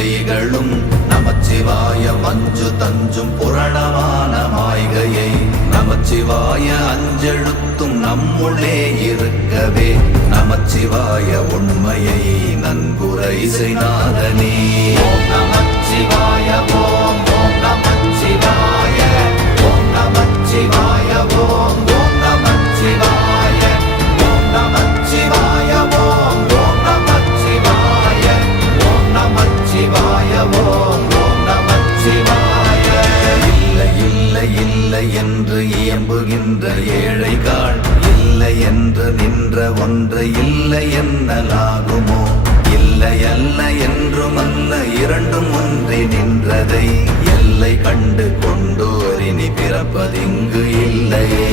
நிலைகளும் நமச்சிவாய மஞ்சு தஞ்சும் புரணமான மாய்கையை நமச்சிவாய அஞ்செழுத்தும் நம்முள்ளே இருக்கவே நமச்சிவாய உண்மையை நன்குரை செய்நாதனே. ஓம் நமச்சிவாய ஓம் ஓம் நமச்சிவாய ஓம் நமச்சிவாய ஓம் ஓம் நமச்சிவாய ஓம் நமச்சிவாய ஓம் ஓம் நமச்சிவாய ஓம் நமச்சிவாய ஓம் ஓம் நமச்சிவாய. இல்லை இல்லை இல்லை என்று இயம்புகின்ற ஏழைகாள் இல்லை என்று நின்ற ஒன்று இல்லை என்னலாகுமோ? இல்லை அல்ல என்றும் அல்ல இரண்டும் ஒன்றி நின்றதை எல்லை கண்டு கொண்டோரினி பிறப்பதிங்கு இல்லையே.